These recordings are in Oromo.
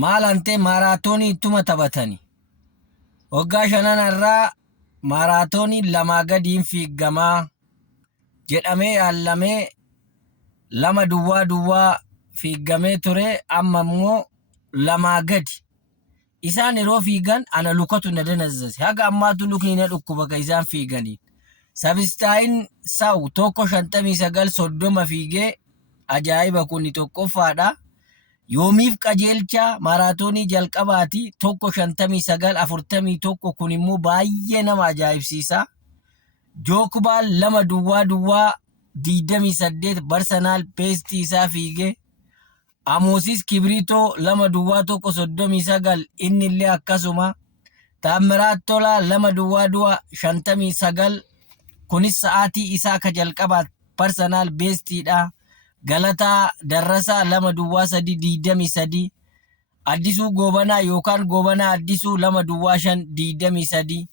maal antee maaraatoonii ittuma taphatani. Waggaa shanan irraa maaraatoonii lamaa gadiin fiiggamaa jedhamee yaallamee 2-2 fiiggamee ture. Amma immoo 2 gadi. Isaan yeroo fiigan ana lukatu na danazzase. Haga ammaatu lukni na dhukkuba ka isaan fiiganiin. Sabistaayin saw tokko 59 fiigee ajaa'iba kuni tokkoffaadha. Yoomiif qajeelcha maaraatoonii jalqabaati tokko 59-41 kun immoo baay'ee nama ajaa'ibsiisa. Jookbaal 2-2 Barsenaal peestii isaa fiigee. Amosis Kibrito 2-1 inni illee akkasuma. Taamiraat Tolaa 2-2 kunis sa'aatii isaa ka jalqabaat Barsenaal beestiidha. Galataa Darrasaa 2-3 Addisuu Goobanaa yookaan Goobanaa Addisuu 2-5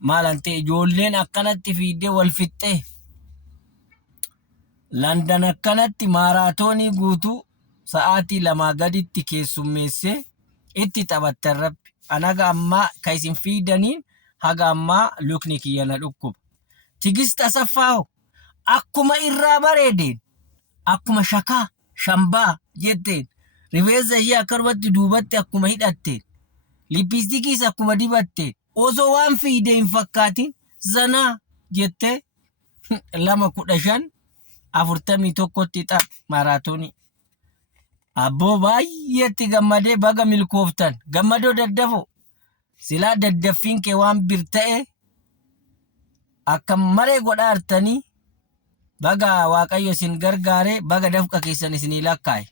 maal ante ijoolleen akkanatti fiigdee wal fixxee London akkanatti maaraatoonii guutuu sa'aatii 2 gaditti keessummeessee itti taphattan rabbi. Anaga ammaa ka isin fiigdaniin haga ammaa lukni kiyya na dhukkuba. Tigist Asaffaaho akkuma irraa bareedeen akkuma shakaa shambaa jetteen rifeensa ishee akkanumatti duubatti akkuma hidhatteen lippistikiis akkuma dibatteen osoo waan fiigdee hin fakkaatin zanaa jettee 2:15-41tti xaph maaraatoonii. Abboo baay'eetti gammadee baga milkooftan gammadoo daddafoo silaa daddaffiin kee waan bir ta'e akka maree godhaa artanii baga Waaqayyo isin gargaaree baga dafqa keessan isinii lakkaa'e.